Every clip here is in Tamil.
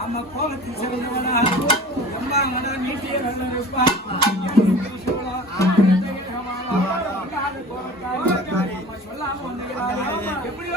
நம்ம கோலத்தில் சிறந்தவனா அம்மா மன நீட்டிய நல்ல வைப்பா சொல்லாம வந்து எப்படி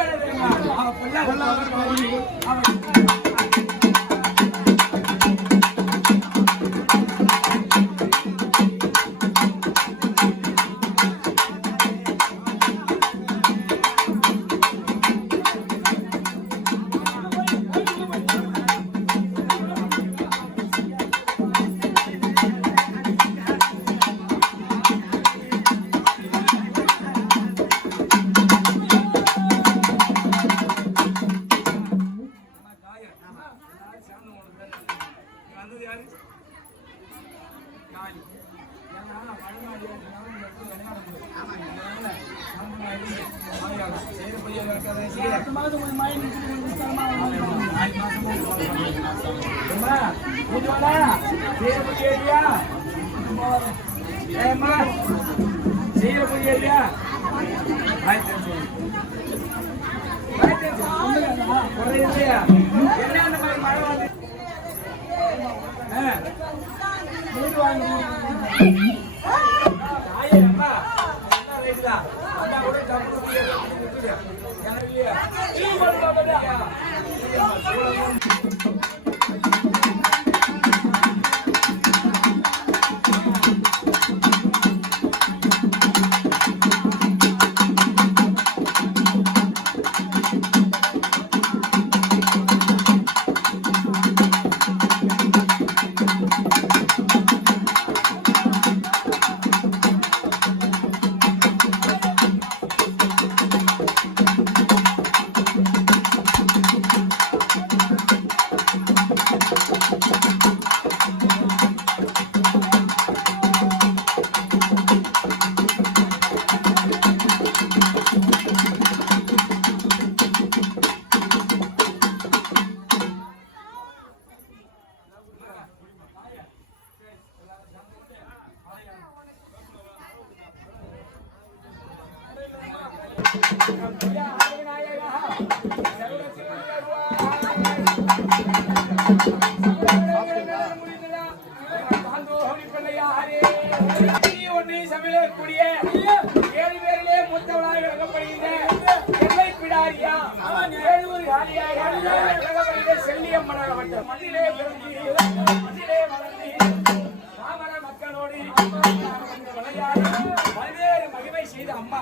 சமையக்கூடிய 7 பேரிலே மூத்தவளாக விளக்கப்படுகின்ற எல்லை பிடாரியா 7 காலியாக செல்லியம்மனாக வந்த மண்ணிலே மண்ணிலே வளர்ந்து மாமர மக்களோடு விளையாடி பல்வேறு மகிமை செய்த அம்மா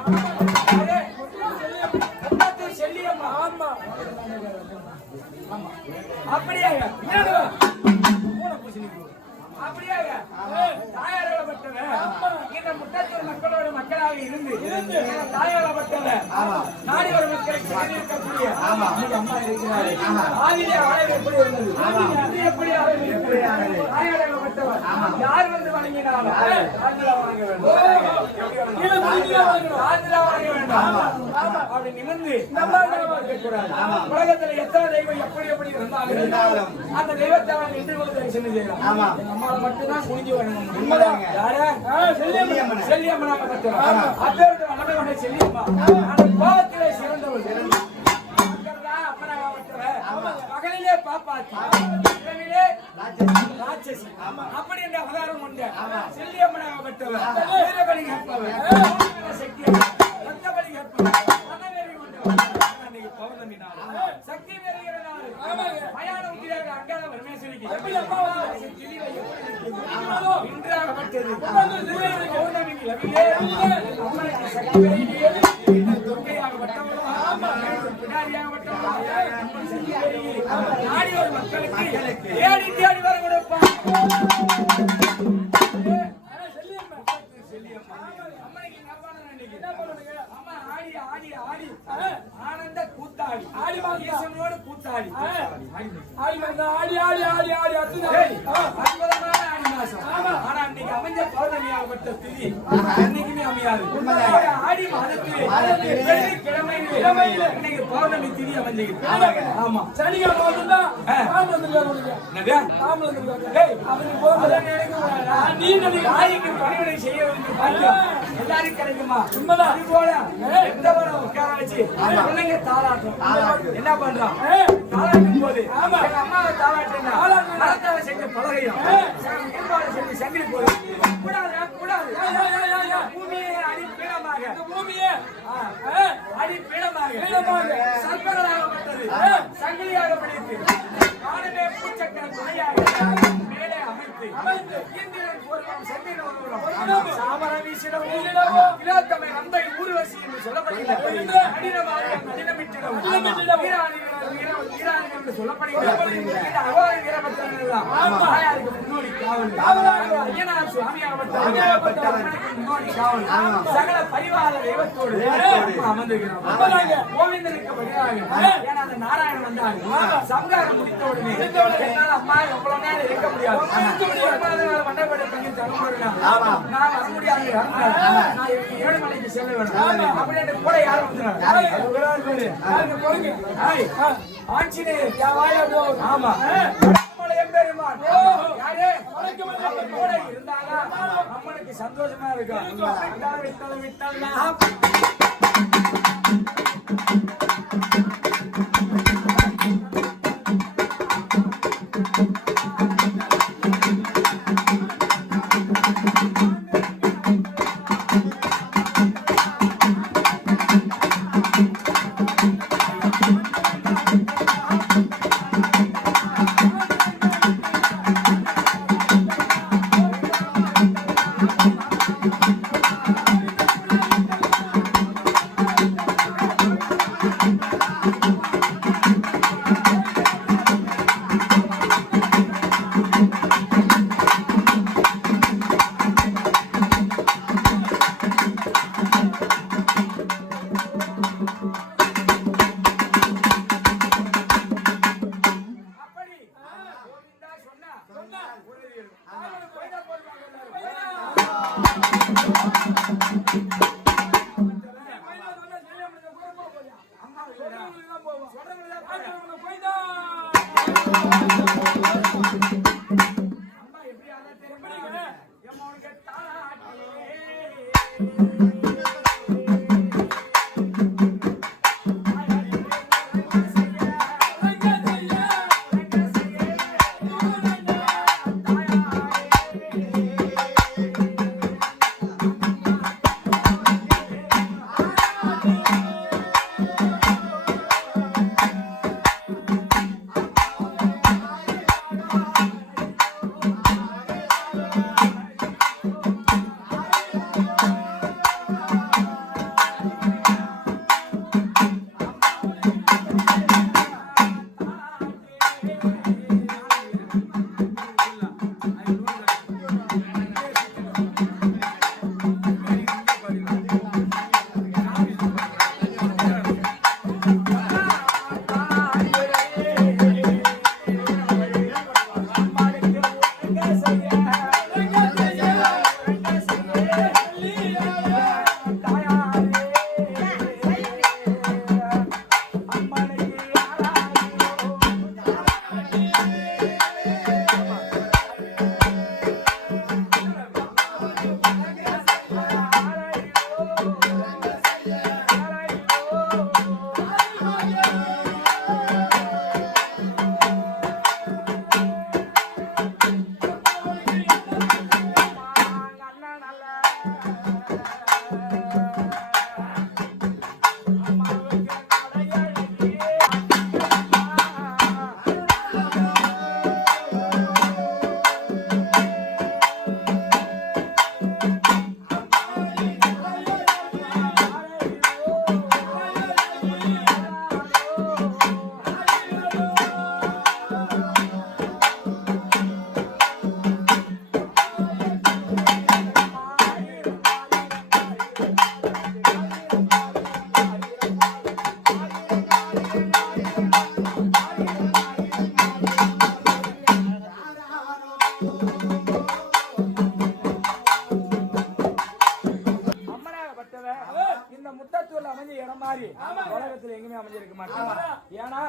செல்லியம்மா. ஆமா அப்படியாக அப்படியாக தாயாரப்பட்டவர் இந்த முட்டத்தூர் மக்களோட மக்களாக இருந்து தாயாரப்பட்டவர் நாடி ஒரு மக்களுக்கு இருக்கக்கூடிய அம்மா இருக்கிறார். ஆதிலே ஆலயம் எப்படி இருந்தது, அது எப்படி தாயாரப்பட்டவர் யார் வந்து வணங்கினாலும் வாங்க வேண்டும் அப்படி நிமிர்ந்து உலகத்துல எத்தனை தெய்வம் எப்படி எப்படி இருந்தாலும் அந்த தெய்வத்தை அவன் இன்று கொண்டு தரிசனம் செய்யலாம். நம்மளால மட்டும்தான் குனிஞ்சு வரணும். செல்லியம்மனாக அப்பேற்பட்ட செல்லியம்மா அந்த கோலத்திலே சிறந்தவள் மகளிலே பாப்பாத்தி ராட்சசி அப்படி என்ற அவதாரம் உண்டு. செல்லியம்மனாக பெற்றவர் வீரபலி கேட்பவர் சக்தி ரத்தபலி கேட்பவர் பௌர்ணமி நாள் சக்தி பெறுகிற நாள் மயான உத்தியாக அங்காள பரமேஸ்வரிக்கு இன்றாகப்பட்டது பௌர்ணமி நிலவிலே அம்மனுக்கு சக்தி பெறுகிற நாடியோர் மக்களுக்கு தேடி தேடி வர கொடுப்பான். ஆனந்த கூத்தாடி ஈசனோடு கூத்தாடி அற்புதமான ஆடி மாசம். ஆனா அன்னைக்கு அமைஞ்ச பௌர்ணமியாகப்பட்ட திதி என்னைக்குமே அமையாது. ஆடி மாதத்திலே கிழமையில இன்னைக்கு பௌர்ணமி திதி அமைஞ்சிருக்கு. ஆமா சனிக்கிழமை பணிவிடை செய்ய எல்லாரும் கிடைக்குமா? அது போல எந்த உட்கார வச்சு பிள்ளைங்க தாளாட்டும். என்ன பண்றான்? தாளாட்டும் போது அம்மாவை தாளாட்டுனா மரத்தால செஞ்ச பலகையும் செஞ்சு சங்கிலி போது கூடாது கூடாது பூமியை அடிப்பீடமாக அடிப்பீடமாக சர்க்கராகப்பட்டது சங்கிலியாக பிடித்து வானமே பூச்சக்கர துணையாக மேலே அமைத்து இந்திரன் பூர்வம் செந்திரன் சாமர வீசிடம் இலத்தமை நந்தை ஊர்வசி என்று சொல்லப்படுகிறது. கடினமாக கடினமிட்டிடம் வீராணி என்று சொல்லப்படுகிறது. இந்த அகோர வீரபத்திரன் தாயாருக்கு முன்னோடி காவல் ஐயனார் சுவாமியாகப்பட்ட முன்னோடி காவல் சகல பரிவார தெய்வத்தோடு அமர்ந்துகிறார். கோவிந்தனுக்கு பதிலாக ஏன்னா அந்த நாராயணன் வந்தாங்க சம்காரம் முடித்த உடனே அம்மா எவ்வளவு நேரம் இருக்க முடியாது. மண்டபத்தை பண்ணி தர நான் வர முடியாது. நான் 7 மணிக்கு செல்ல வேண்டும். அப்படின்னு கூட யாரும் ஆஞ்சநேயர் ஆமா பெருமான் யாரு கூட இருந்தாங்க அம்மனுக்கு சந்தோஷமா இருக்கும் விட்டல் உலகத்துல எங்குமே அமைஞ்சிருக்க மாட்டாங்க. ஏன்னா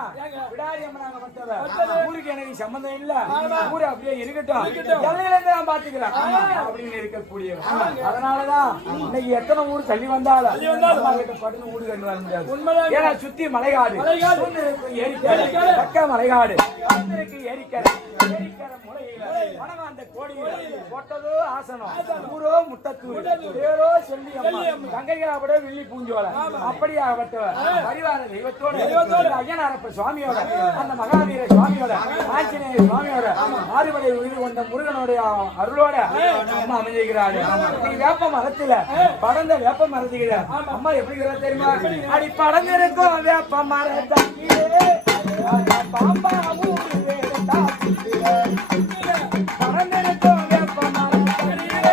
விடாரி அம்மனாக பட்டவ ஊருக்கு எனக்கு சம்பந்தம் இல்ல, ஊரு அப்படியே இருக்கட்டும், எல்லையில இருந்து நான் பாத்துக்கிறேன் அப்படின்னு இருக்கக்கூடிய. அதனாலதான் இன்னைக்கு எத்தனை ஊர் தள்ளி வந்தாலும் அம்மா கிட்ட படுத்து ஊடு கண்டு வர முடியாது. ஏன்னா சுத்தி மலைகாடு, ஏரிக்கரை, பக்க மலைகாடு, ஏரிக்கரை, ஏரிக்கரை முளையில வனவாந்த கோடியில போட்டதோ ஆசனம், ஊரோ முட்டத்தூர், பேரோ செல்லி அம்மா, கங்கையாவிட வில்லி பூஞ்சோல, அப்படியாகப்பட்டவர் பரிவார தெய்வத்தோட ஐயனாரப்ப சுவாமியோட, அந்த மகாவீர சுவாமியோட, ஆஞ்சநேய சுவாமியோட, ஆறுபடை உயிர் கொண்ட முருகனுடைய அருளோட அம்மா அமைஞ்சிருக்கிறாரு. நீ வேப்ப மரத்துல படர்ந்த வேப்ப மரத்துக்கிற அம்மா எப்படி தெரியுமா? அடி படர்ந்திருக்கும் வேப்ப மரத்திலே பாம்பா படர்ந்திருக்கும் வேப்ப மரத்திலே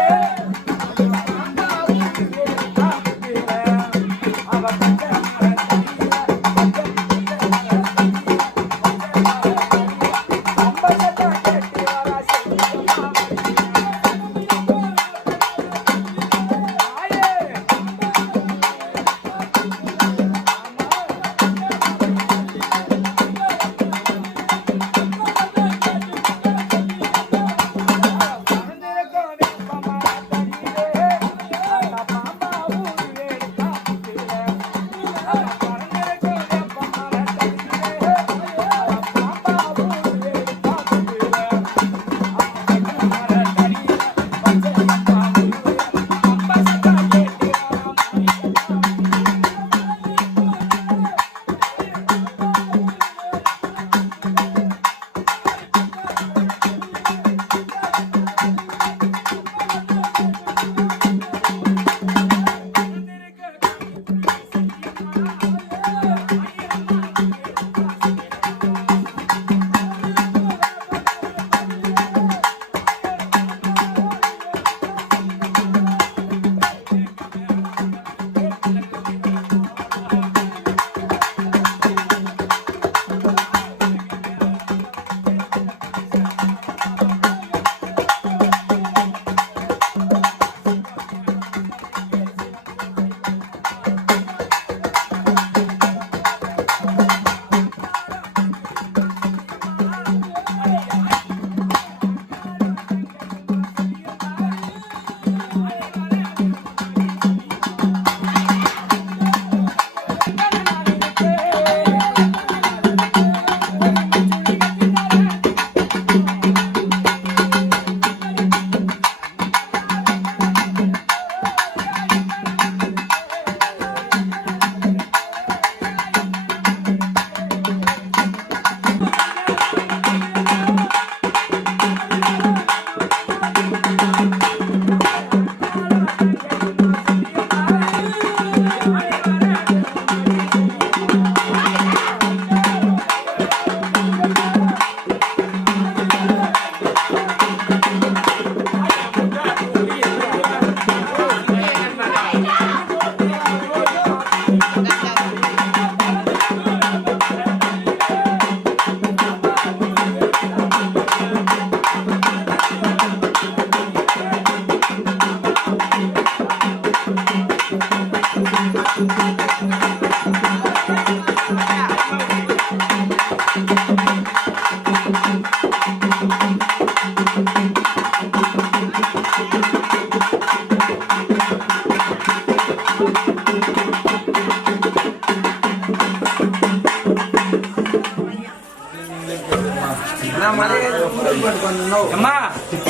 அம்மா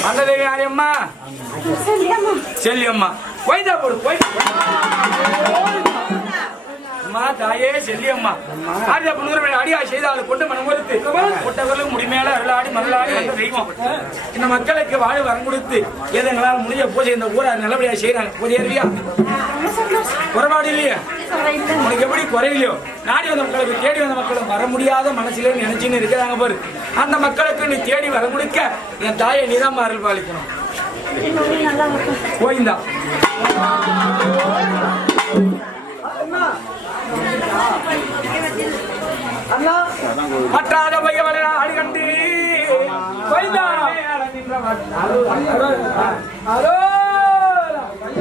வந்தது யாரு அம்மா? செல்லியம்மா. போய்தா போடு போய் அம்மா தாயே செல்லியம்மா. ஆடிய புனூர் அடியா செய்தால் கொண்டு மனம் கொடுத்து கொட்டவர்களும் முடிமேல அருளாடி மருளாடி வந்த தெய்வம் இந்த மக்களுக்கு வாழ வரம் கொடுத்து எதங்களால் முடிஞ்ச பூஜை இந்த ஊரை நல்லபடியா செய்யறாங்க. பூஜையா குறைபாடு இல்லையா? உனக்கு எப்படி குறையிலையோ நாடி வந்த மக்களுக்கு தேடி வந்த மக்களும் வர முடியாத மனசுல நினைச்சுன்னு இருக்கிறாங்க பாரு. அந்த மக்களுக்கு நீ தேடி வர கொடுக்க என் தாயை நீதான் அருள் பாலிக்கணும். கோயிந்தா பற்றாத பையவளை ஆடி கண்டு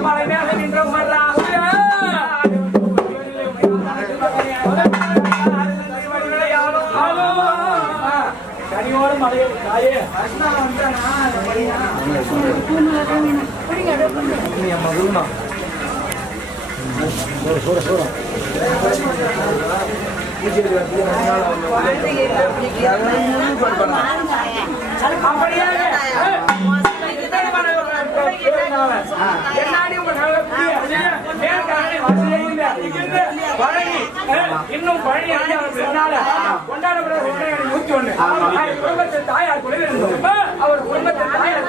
மலை மேல நின்ற கனியோடு மலையில் தாயே மகுமா இன்னும் பழனி கொண்டாடப்பட குடும்பத்தின் தாயார் குறைவிருந்தோம். அவர் குடும்பத்தின் தாயார்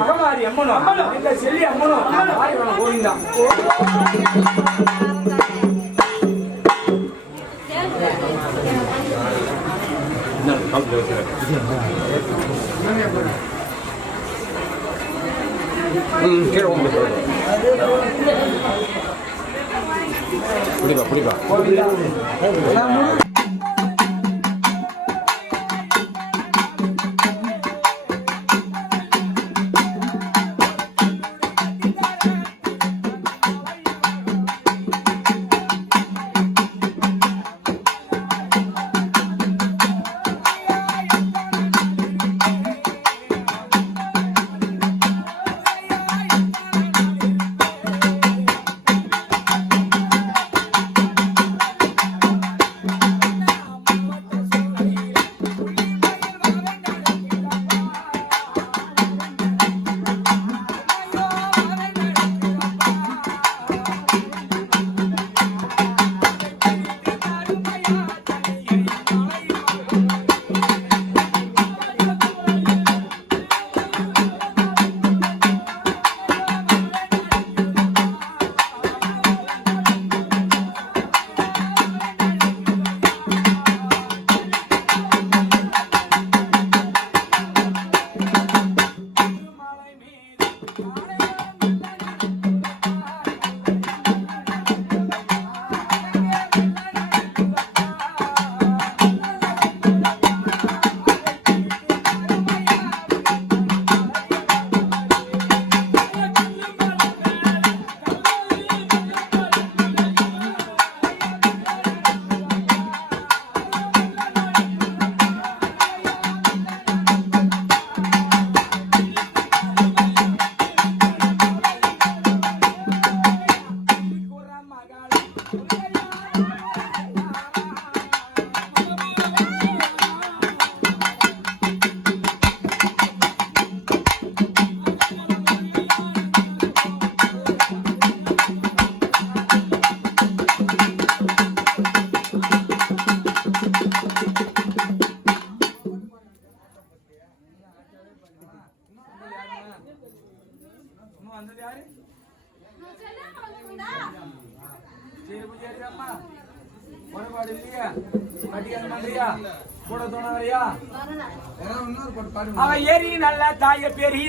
மகமாரி அம்மனும் இந்த செல்லி அம்மனும் கோவிந்தான். புடிப்பா அவன் ஏறி நல்ல தாய பெரிய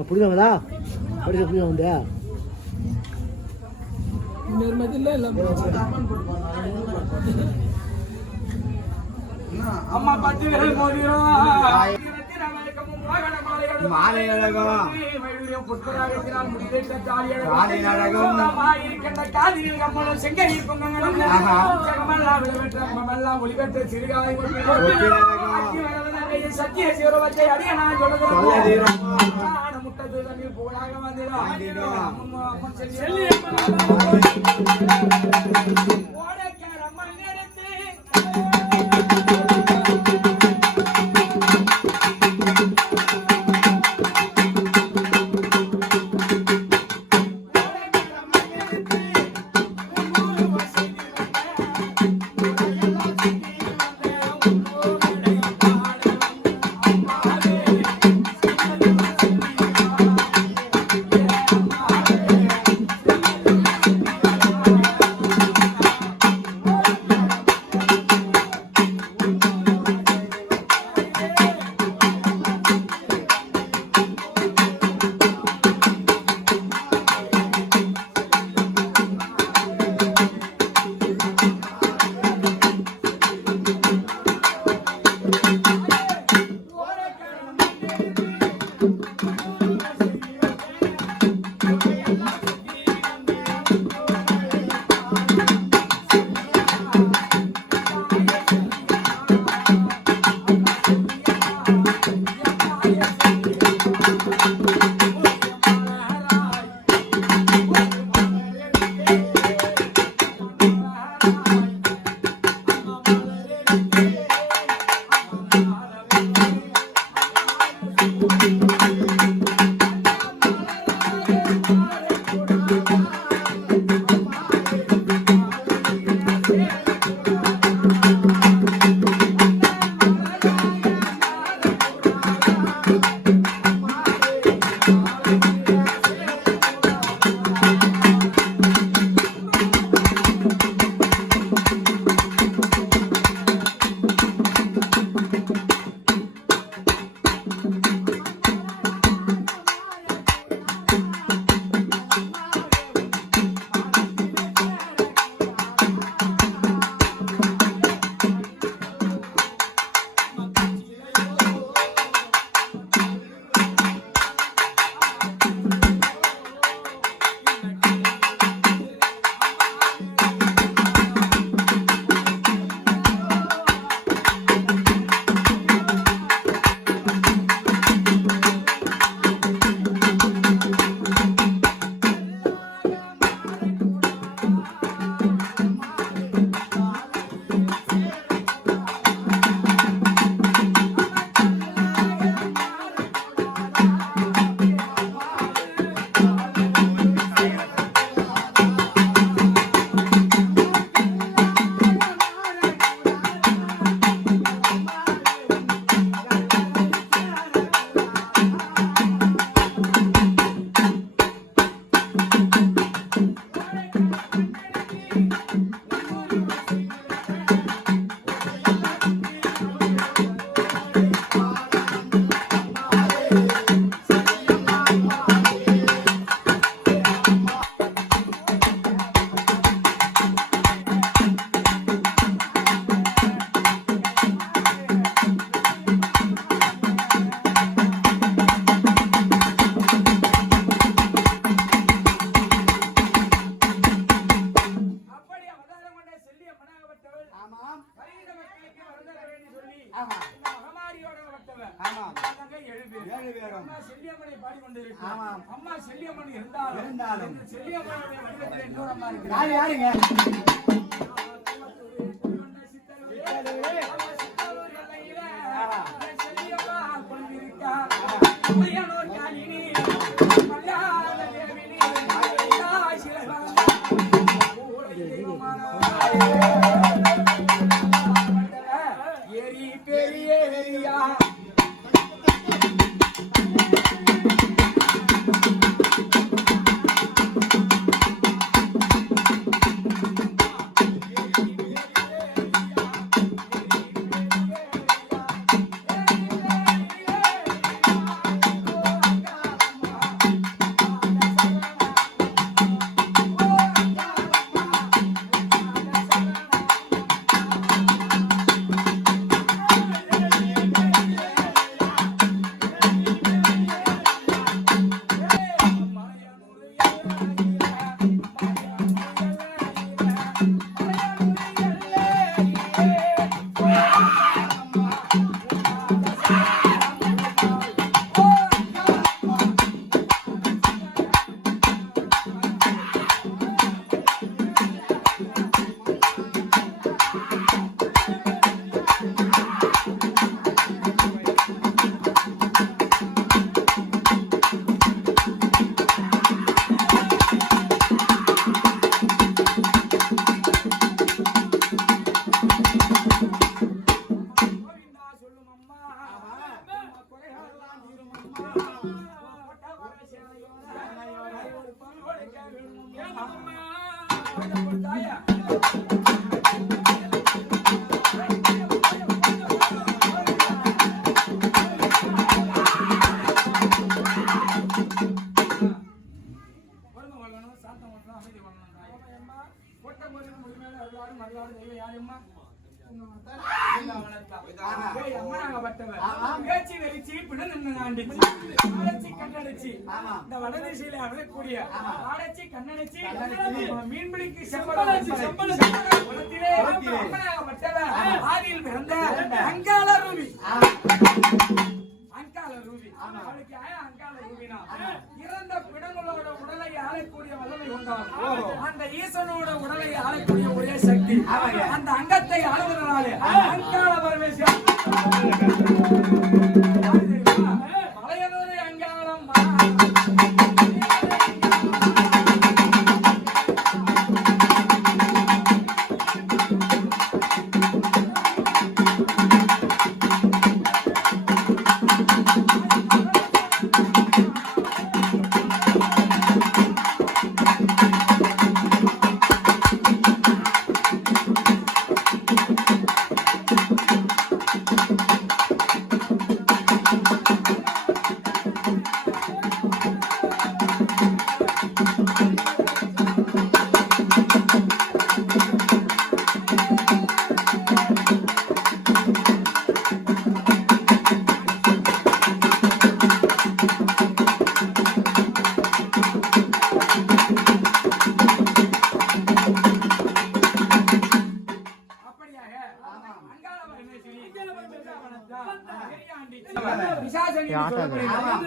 புரியுதாங்களா புரியுதா வந்து இன்னொரு மதியில் அம்மா பத்து விரல் மோதிரம் மாலை அழகம் ஒளிபெற்ற சிறுகாய் சத்திய சிவரவத்தை அடிய நான் சொல்லுகிறேன் முட்டது தண்ணீர் போலாக வந்திடும் அம்மா செல்லியம்மன் இருந்தாலும் செல்லியம்மனுடைய வடிவத்தில் இன்னொரு அம்மா இருக்கு. யாருங்க? செல்லியம்மா கொண்டிருக்கா ஏரி பெரிய ஏரியா மீன்பிடிக்கு ஆதியில் பிறந்த அங்காள ரூபி அவளுக்கு அங்காள ரூபினா இறந்த பிணங்களோட உடலை ஆளக்கூடிய வல்லமை கொண்டவன். அந்த ஈசனோட உடலை ஆளக்கூடிய ஒரே சக்தி அந்த அங்கத்தை ஆளுவதனாலே அங்காள பரமேஸ்வரன் மலையனூரை அங்காளம்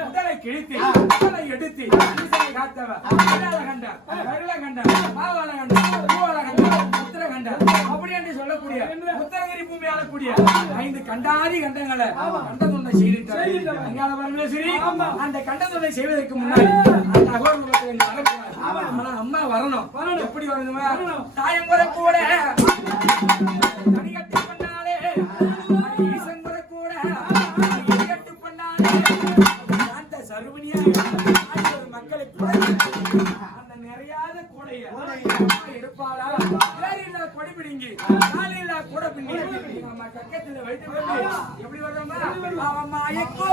உடலை கிழித்து உடலை எடுத்து ஈசனை காத்தவர் கண்ட கருள கண்ட மாவாள கண்ட பூவாள கண்ட உத்தர கண்ட அப்படி என்று சொல்லக்கூடிய உத்தரகிரி பூமி ஆளக்கூடிய 5 கண்டாதி கண்டங்களை கண்டதுண்டை செய்திருக்கிறார் அங்காள பரமேஸ்வரி. அந்த கண்டதுண்டை செய்வதற்கு முன்னாடி அந்த அகோர அம்மா வரணும். எப்படி வரணுமா? தாயம் வர கூட தனிகட்டி பண்ணாலே ஈசன் வர கூட கட்டு பண்ணாலே அந்த சருவனியா மக்களுக்கு அந்த நிறையாத கூடைய எடுப்பாளா வேறில்லா கொடி பிடிங்கி நாளில்லா கூட பின்னி நம்ம கக்கத்துல வைத்து எப்படி வர்றோமா அம்மா எக்கோ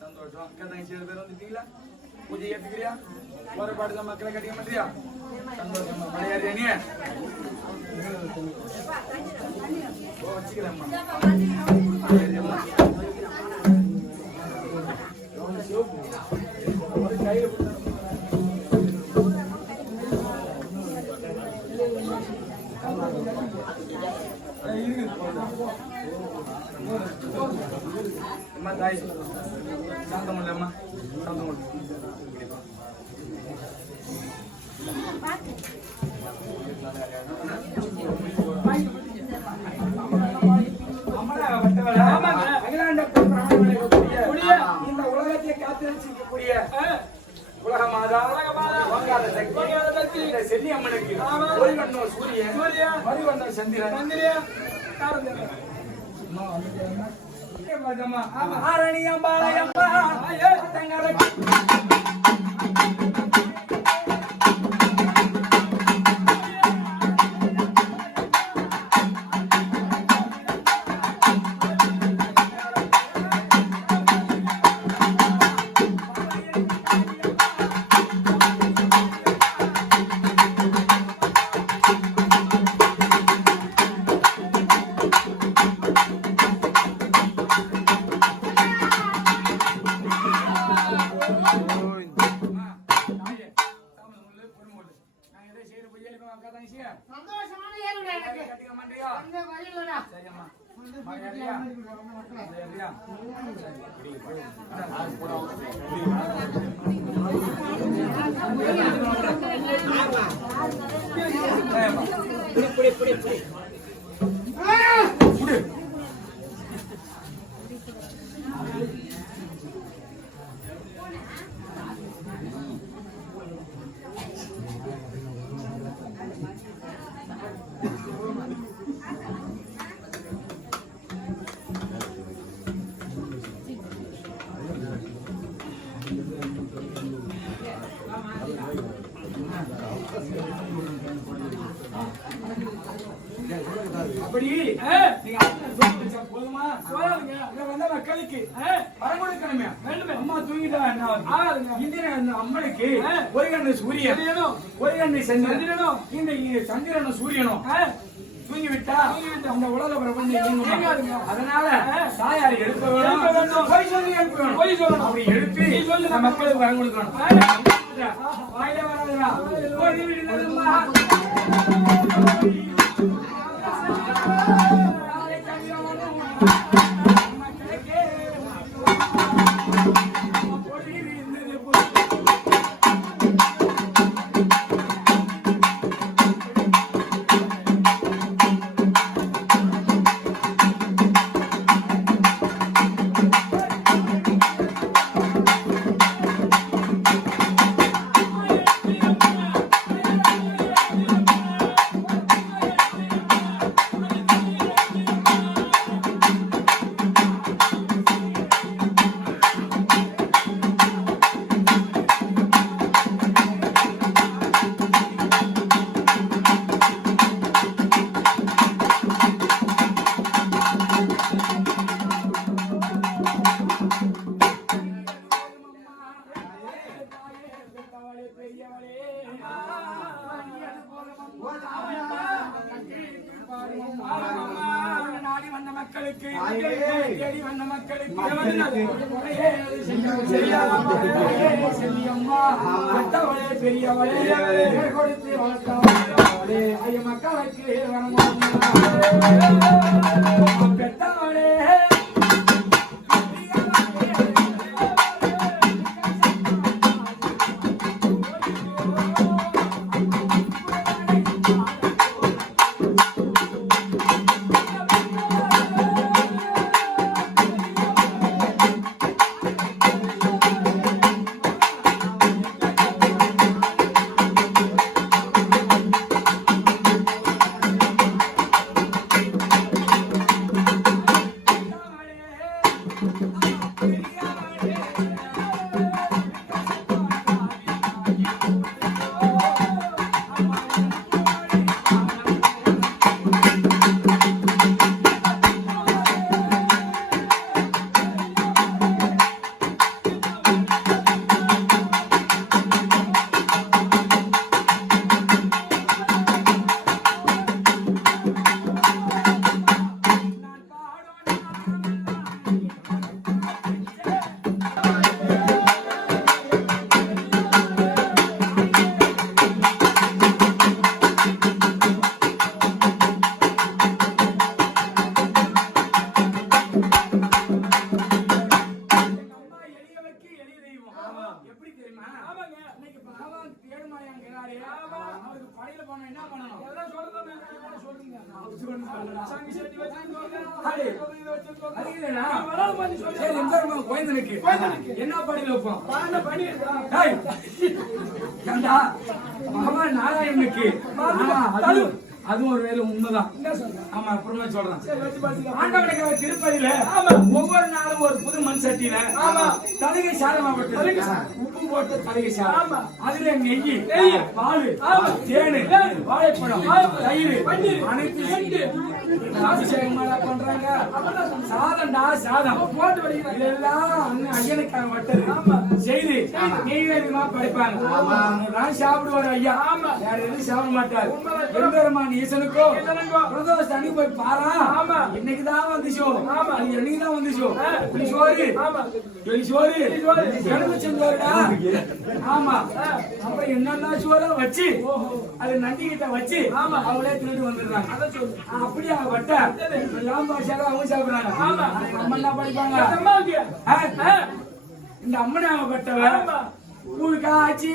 சந்தோஷம். அக்கா தங்கச்சி 7 பேர் வந்துட்டீங்களா? பூஜை ஏத்துக்கிறியா? ஒரு பாட்டு மக்களை கட்டிக்க மாட்டியா? சந்தோஷமா மலையாரியா நீ? வச்சுக்கிறேம்மா. அம்மா தாய் சாந்தம் இல்லம்மா சாந்தம் இந்த உலகத்தை காத்திருக்கக்கூடிய உலக மாதா செல்லி அம்மனுக்கு ஒளிவண்ணம் சூரியன் மறுவண்ணம் சந்திரன் ஆரணியம்பாளையம்மா அப்படி நீங்க போதுமா போதாதுங்க. இங்க வந்த மக்களுக்கு வரம் கொடுக்கணுமே. அம்மா தூங்கிட்டா என்ன இந்திரன் அந்த அம்மனுக்கு ஒரு கண்ணு சூரியன் ஒரு கண்ணு சந்திரனும் இந்த சந்திரனும் சூரியனும் தூங்கி விட்டா அந்த உலக பிரபஞ்சம் அதனால தாயார் எழுப்ப வேண்டும் பொய் சொல்லி எழுப்ப வேணும் பொய் சொல்லணும் அப்படி எழுப்பி மக்களுக்கு வரம் கொடுக்கணும். வாயில வராதுடா மக்களுக்கு தேடி வந்த மக்களுக்கு பெரியவளே கொடுத்து வளர்த்தவளே மக்களுக்கு பெற்றவளே என்ன படியில வைப்போம் நாராயணனுக்கு அது ஒரு வேலை உண்மைதான். ஆமா அப்புறமா சொல்றேன். ஆண்டவனுக்கு திருப்பதியில ஒவ்வொரு நாளும் ஒரு புது மண் சட்டியில தலிகை சாதமா போட்டு உப்பு போட்டு தலிகை சாதம் அதுல நெய் பால் தேனு வாழைப்பழம் தயிர் அனைத்து பண்றாங்க. சாதம்டா சாதம் போட்டு இதெல்லாம் ஐயனுக்காக வட்டது செய்து நெய்வேதியமா படைப்பாங்க. சாப்பிடுவார் ஐயா, வேற எதுவும் சாப்பிட மாட்டார். எம்பெருமான் ஈசனுக்கோ பிரதோஷம் அன்னைக்கு போய் பாரா இன்னைக்குதான் வந்துச்சோ என்னைக்குதான் வந்துச்சோ சோறு செஞ்சோருடா. ஆமா அப்புறம் என்னென்ன சோற வச்சு அது நந்தி கிட்ட வச்சு அவங்களே திருட்டு வந்துடுறாங்க. அப்படியே வட்ட எல்லாம் பாஷாக அவங்க சாப்பிடுறாங்க. அம்மா என்ன படிப்பாங்க? இந்த அம்மனாவை பெற்றவ ஊருக்காச்சி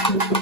Thank you.